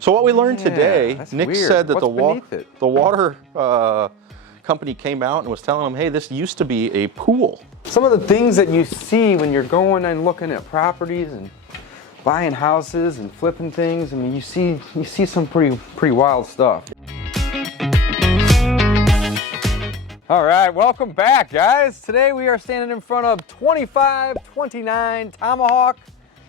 So what we learned today, Nick weird. said that What's the water company came out and was telling him, hey, this used to be a pool. Some of the things that you see when you're going and looking at properties and buying houses and flipping things, I mean, you see some pretty wild stuff. All right, welcome back, guys. Today we are standing in front of 2529 Tomahawk.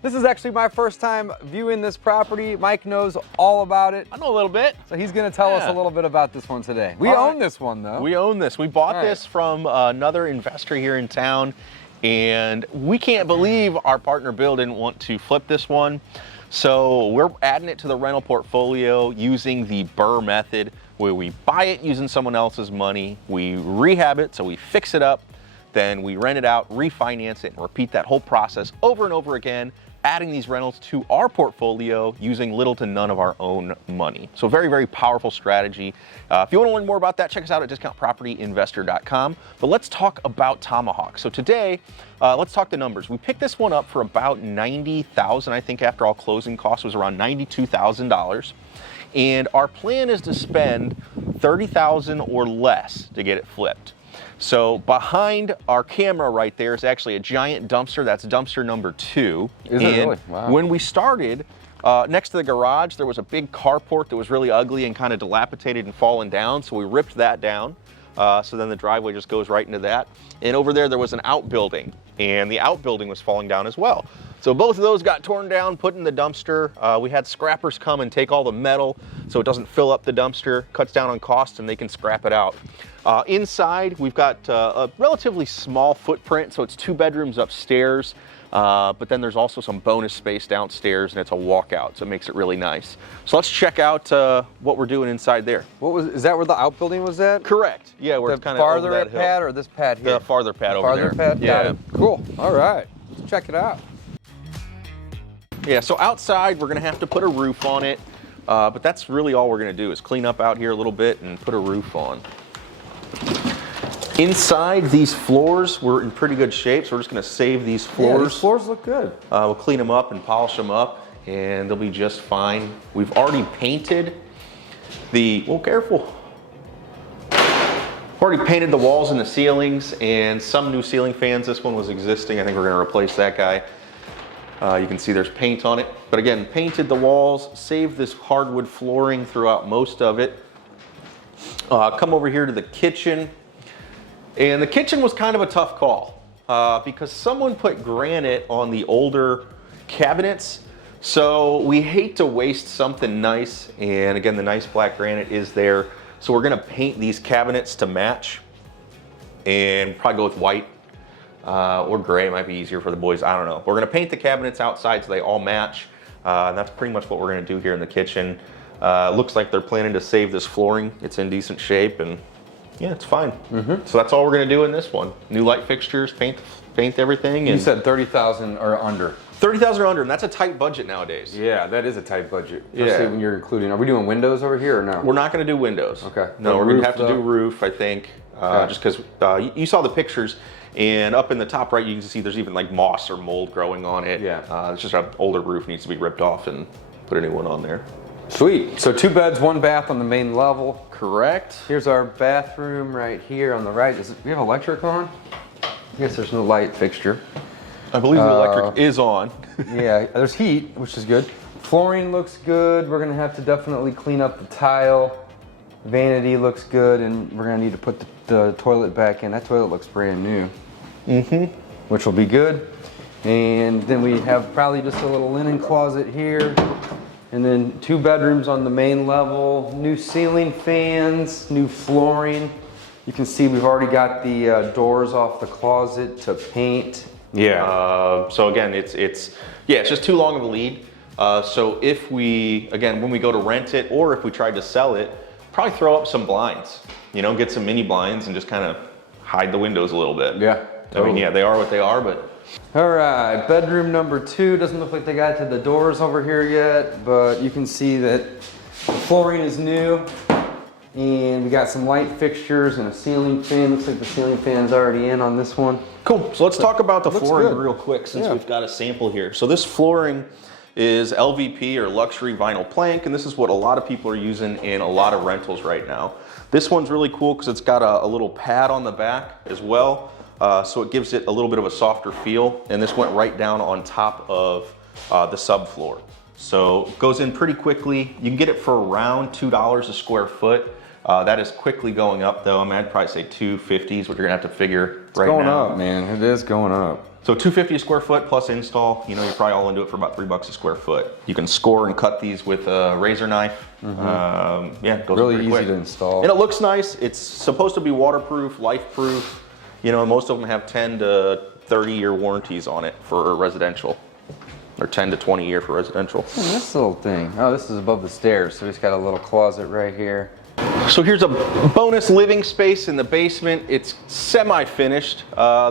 This is actually my first time viewing this property. Mike knows all about it. I know a little bit. So he's gonna tell us a little bit about this one today. We own this one though. We own this. We bought this from another investor here in town, and we can't believe our partner Bill didn't want to flip this one. So we're adding it to the rental portfolio using the BRRRR method, where we buy it using someone else's money, we rehab it, so we fix it up, then we rent it out, refinance it, and repeat that whole process over and over again, adding these rentals to our portfolio using little to none of our own money. So very, very powerful strategy. If you want to learn more about that, check us out at discountpropertyinvestor.com. But let's talk about Tomahawk. So today, let's talk the numbers. We picked this one up for about $90,000. I think after all closing costs was around $92,000. And our plan is to spend $30,000 or less to get it flipped. So behind our camera right there is actually a giant dumpster. That's dumpster number 2. Is it really? Wow. When we started, next to the garage, there was a big carport that was really ugly and kind of dilapidated and fallen down. So we ripped that down. So then the driveway just goes right into that. And over there was an outbuilding, and the outbuilding was falling down as well. So both of those got torn down, put in the dumpster. We had scrappers come and take all the metal so it doesn't fill up the dumpster, cuts down on costs, and they can scrap it out. Inside, we've got a relatively small footprint, so it's 2 bedrooms upstairs, but then there's also some bonus space downstairs, and it's a walkout, so it makes it really nice. So let's check out what we're doing inside there. Is that where the outbuilding was at? Correct. Yeah, we're kind of farther at pad or this pad here? The farther pad over there. Farther pad? Yeah. Got it. Cool. All right. Let's check it out. Yeah, so outside we're gonna have to put a roof on it, but that's really all we're gonna do is clean up out here a little bit and put a roof on. Inside, these floors were in pretty good shape, so we're just gonna save these floors. Yeah, these floors look good. We'll clean them up and polish them up, and they'll be just fine. We've already painted the, well, careful. Already painted the walls and the ceilings and some new ceiling fans. This one was existing. I think we're gonna replace that guy. You can see there's paint on it. But again, painted the walls, saved this hardwood flooring throughout most of it. Come over here to the kitchen. And the kitchen was kind of a tough call because someone put granite on the older cabinets. So we hate to waste something nice. And again, the nice black granite is there. So we're gonna paint these cabinets to match and probably go with white. Or gray, it might be easier for the boys, I don't know. We're gonna paint the cabinets outside so they all match. And that's pretty much what we're gonna do here in the kitchen. Looks like they're planning to save this flooring. It's in decent shape, and yeah, it's fine. So that's all we're gonna do in this one. New light fixtures, paint everything. You said 30,000 or under. 30,000 or under, and that's a tight budget nowadays. Yeah, that is a tight budget. Especially when you're including, are we doing windows over here or no? We're not gonna do windows. Okay. No, we're gonna have to do roof, I think. Just because you saw the pictures, and up in the top right, you can see there's even like moss or mold growing on it. Yeah. It's just an older roof, needs to be ripped off and put a new one on there. Sweet. So 2 beds, 1 bath on the main level. Correct. Here's our bathroom right here on the right. We have electric on? I guess there's no light fixture. I believe the electric is on. Yeah, there's heat, which is good. Flooring looks good. We're gonna have to definitely clean up the tile. Vanity looks good, and we're gonna need to put the toilet back in. That toilet looks brand new. Which will be good. And then we have probably just a little linen closet here. And then 2 bedrooms on the main level, new ceiling fans, new flooring. You can see we've already got the doors off the closet to paint. Yeah. So again, it's just too long of a lead. So if we, again, when we go to rent it, or if we tried to sell it, probably throw up some blinds, you know, get some mini blinds and just kind of hide the windows a little bit. Yeah. Totally. I mean, yeah, they are what they are, but. All right, bedroom number 2. Doesn't look like they got to the doors over here yet, but you can see that the flooring is new. And we got some light fixtures and a ceiling fan. Looks like the ceiling fan's already in on this one. Cool, so let's talk about the flooring good. real quick since we've got a sample here. So this flooring is LVP or luxury vinyl plank, and this is what a lot of people are using in a lot of rentals right now. This one's really cool because it's got a little pad on the back as well, so it gives it a little bit of a softer feel, and this went right down on top of the subfloor. So it goes in pretty quickly. You can get it for around $2 a square foot. That is quickly going up though. I mean, I'd probably say $250 is what you're gonna have to figure right now. It's going up, man. It is going up. So $250 a square foot plus install, you know, you're probably all into it for about $3 a square foot. You can score and cut these with a razor knife. Yeah, it goes Really pretty easy quick. to install. And it looks nice. It's supposed to be waterproof, life-proof. You know, most of them have 10 to 30-year warranties on it for residential, or 10 to 20 year for residential. And this little thing. Oh, this is above the stairs, so it's got a little closet right here. So here's a bonus living space in the basement. It's semi-finished.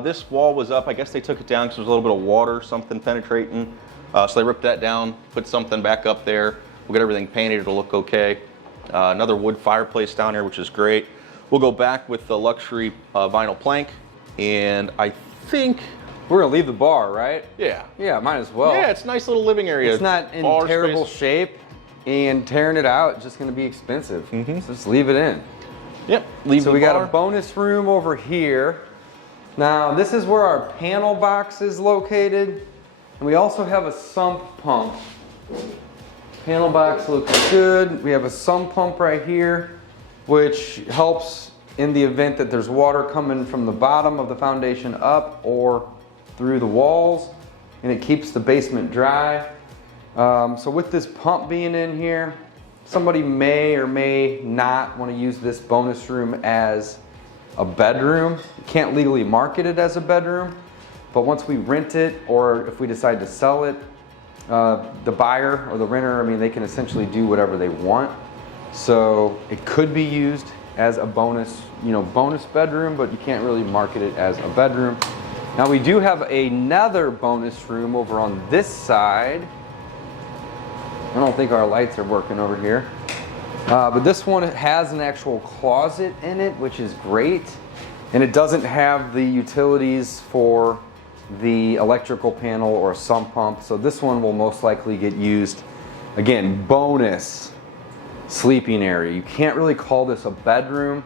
This wall was up. I guess they took it down because there was a little bit of water or something penetrating. So they ripped that down, put something back up there. We'll get everything painted. It'll look okay. Another wood fireplace down here, which is great. We'll go back with the luxury vinyl plank. And I think... We're gonna leave the bar, right? Yeah. Yeah, might as well. Yeah, it's a nice little living area. It's not in Bar terrible space. shape, and tearing it out is just gonna be expensive. So just leave it in. Yep, leave So the we got bar. a bonus room over here. Now this is where our panel box is located. And we also have a sump pump. Panel box looks good. We have a sump pump right here, which helps in the event that there's water coming from the bottom of the foundation up or through the walls, and it keeps the basement dry. So with this pump being in here, somebody may or may not want to use this bonus room as a bedroom. You can't legally market it as a bedroom, but once we rent it or if we decide to sell it, the buyer or the renter, I mean, they can essentially do whatever they want. So it could be used as a bonus, bonus bedroom, but you can't really market it as a bedroom. Now we do have another bonus room over on this side. I don't think our lights are working over here. But this one has an actual closet in it, which is great. And it doesn't have the utilities for the electrical panel or sump pump. So this one will most likely get used, again, bonus sleeping area. You can't really call this a bedroom,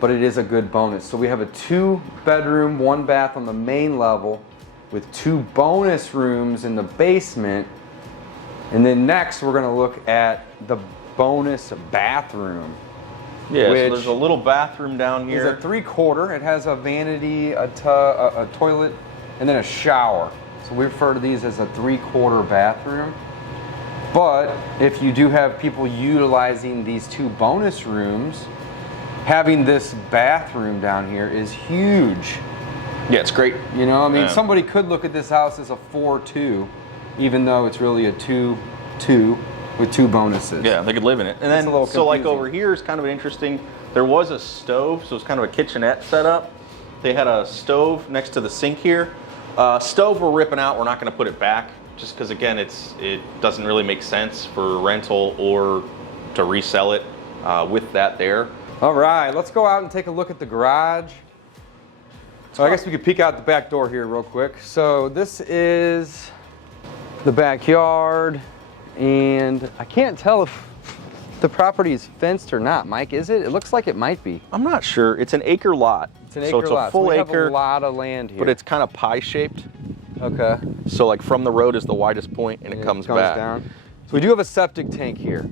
but it is a good bonus. So we have a 2-bedroom, 1-bath on the main level with 2 bonus rooms in the basement. And then next we're gonna look at the bonus bathroom. Yeah, which so there's a little bathroom down here. It's a 3/4. It has a vanity, a toilet, and then a shower. So we refer to these as a 3/4 bathroom. But if you do have people utilizing these 2 bonus rooms, having this bathroom down here is huge. Yeah, it's great. You know, I mean, Yeah. somebody could look at this house as a 4-2, even though it's really a 2-2 with 2 bonuses. Yeah, they could live in it. And It's then, a little so like confusing. over here is kind of interesting. There was a stove, so it's kind of a kitchenette setup. They had a stove next to the sink here. Stove we're ripping out. We're not going to put it back, just because again, it doesn't really make sense for rental or to resell it with that there. All right, let's go out and take a look at the garage. So I guess we could peek out the back door here real quick. So this is the backyard, and I can't tell if the property is fenced or not. Mike, is it? It looks like it might be. I'm not sure. It's an acre lot. It's an acre so it's lot. a full so we acre, have a lot of land here. but it's kind of pie shaped. okay. So like from the road is the widest point, and it comes back. down. So we do have a septic tank here,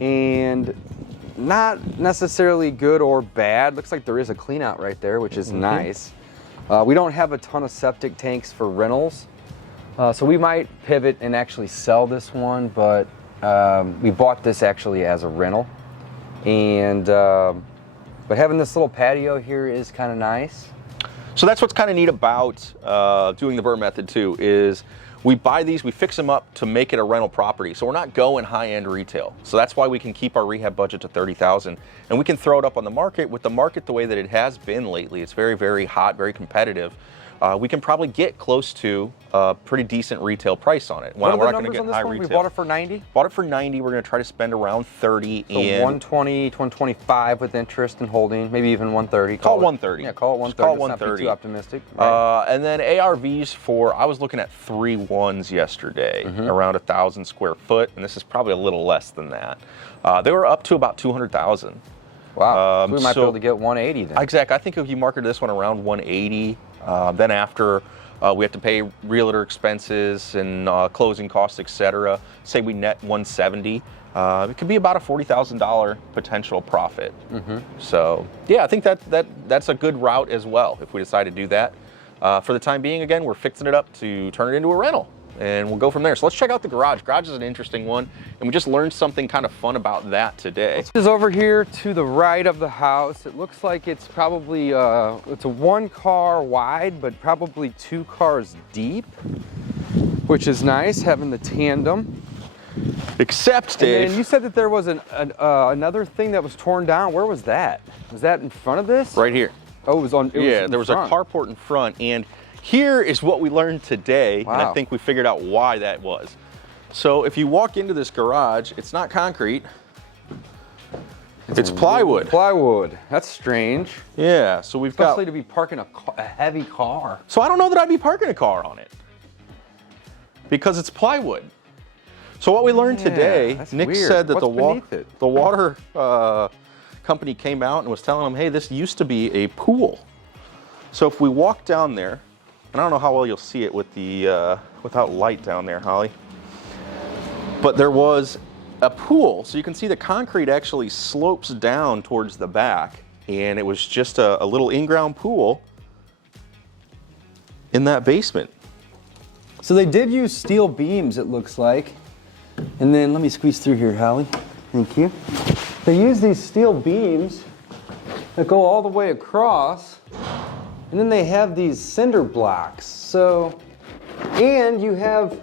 and not necessarily good or bad. Looks like there is a clean out right there, which is nice. We don't have a ton of septic tanks for rentals, so we might pivot and actually sell this one, but we bought this actually as a rental. And but having this little patio here is kind of nice. So that's what's kind of neat about doing the burr method too, is we buy these, we fix them up to make it a rental property. So we're not going high-end retail. So that's why we can keep our rehab budget to $30,000, and we can throw it up on the market. With the market the way that it has been lately, it's very, very hot, very competitive. we can probably get close to a pretty decent retail price on it. What are We're the not going to numbers get on this high one? retail. We bought it for 90? Bought it for 90. We're going to try to spend around 30. So and 120, 125 with interest and holding, maybe even 130. Call it 130. Yeah, call it 130. Just call it Let's not be 130. too optimistic. Right. And then ARVs for, I was looking at 3 ones yesterday, around 1,000 square foot, and this is probably a little less than that. They were up to about 200,000. Wow, so we might be able to get 180 then. Exactly. I think if you marketed this one around 180, then after we have to pay realtor expenses and closing costs, etc. Say we net 170, it could be about a $40,000 potential profit. So yeah, I think that's a good route as well if we decide to do that. For the time being, again, we're fixing it up to turn it into a rental, and we'll go from there. So let's check out the garage. Garage is an interesting one, and we just learned something kind of fun about that today. This is over here to the right of the house. It looks like it's probably, it's a 1 car wide, but probably 2 cars deep, which is nice, having the tandem. Except, Dave. And you said that there was another thing that was torn down. Where was that? Was that in front of this? Right here. Oh, it was on. There was a carport in front, and here is what we learned today, and I think we figured out why that was. So if you walk into this garage, it's not concrete, it's plywood. Plywood. That's strange. Yeah, so we've got... Especially to be parking a heavy car. So I don't know that I'd be parking a car on it, because it's plywood. So what we learned today, Nick said that the water company came out and was telling them, hey, this used to be a pool. So if we walk down there, and I don't know how well you'll see it with the without light down there, Holly, but there was a pool, so you can see the concrete actually slopes down towards the back, and it was just a little in-ground pool in that basement. So they did use steel beams, it looks like. And then let me squeeze through here, Holly. Thank you. They use these steel beams that go all the way across, and then they have these cinder blocks. So, and you have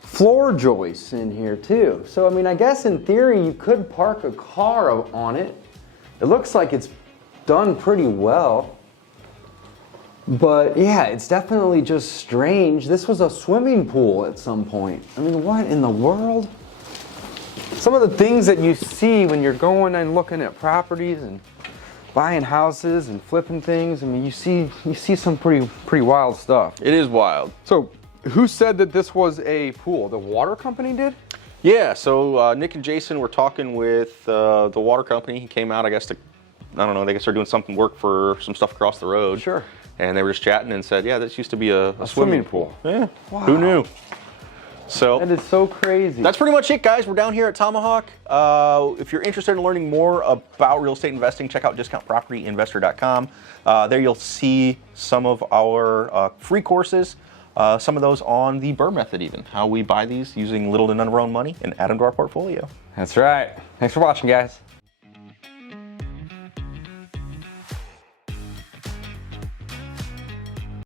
floor joists in here too. So, I mean, I guess in theory you could park a car on it. It looks like it's done pretty well. But yeah, it's definitely just strange. This was a swimming pool at some point. I mean, what in the world? Some of the things that you see when you're going and looking at properties and buying houses and flipping things, I mean, you see some pretty wild stuff. It is wild. So, who said that this was a pool? The water company did? Yeah, so Nick and Jason were talking with the water company. He came out, I guess, I don't know, I guess they're doing something, work for some stuff across the road. Sure. And they were just chatting and said, yeah, this used to be a swimming pool. Yeah, wow. Who knew? So that is so crazy. That's pretty much it, guys. We're down here at Tomahawk. If you're interested in learning more about real estate investing, check out discountpropertyinvestor.com. There you'll see some of our free courses, some of those on the BRRRR method even, how we buy these using little to none of our own money and add them to our portfolio. That's right. Thanks for watching, guys.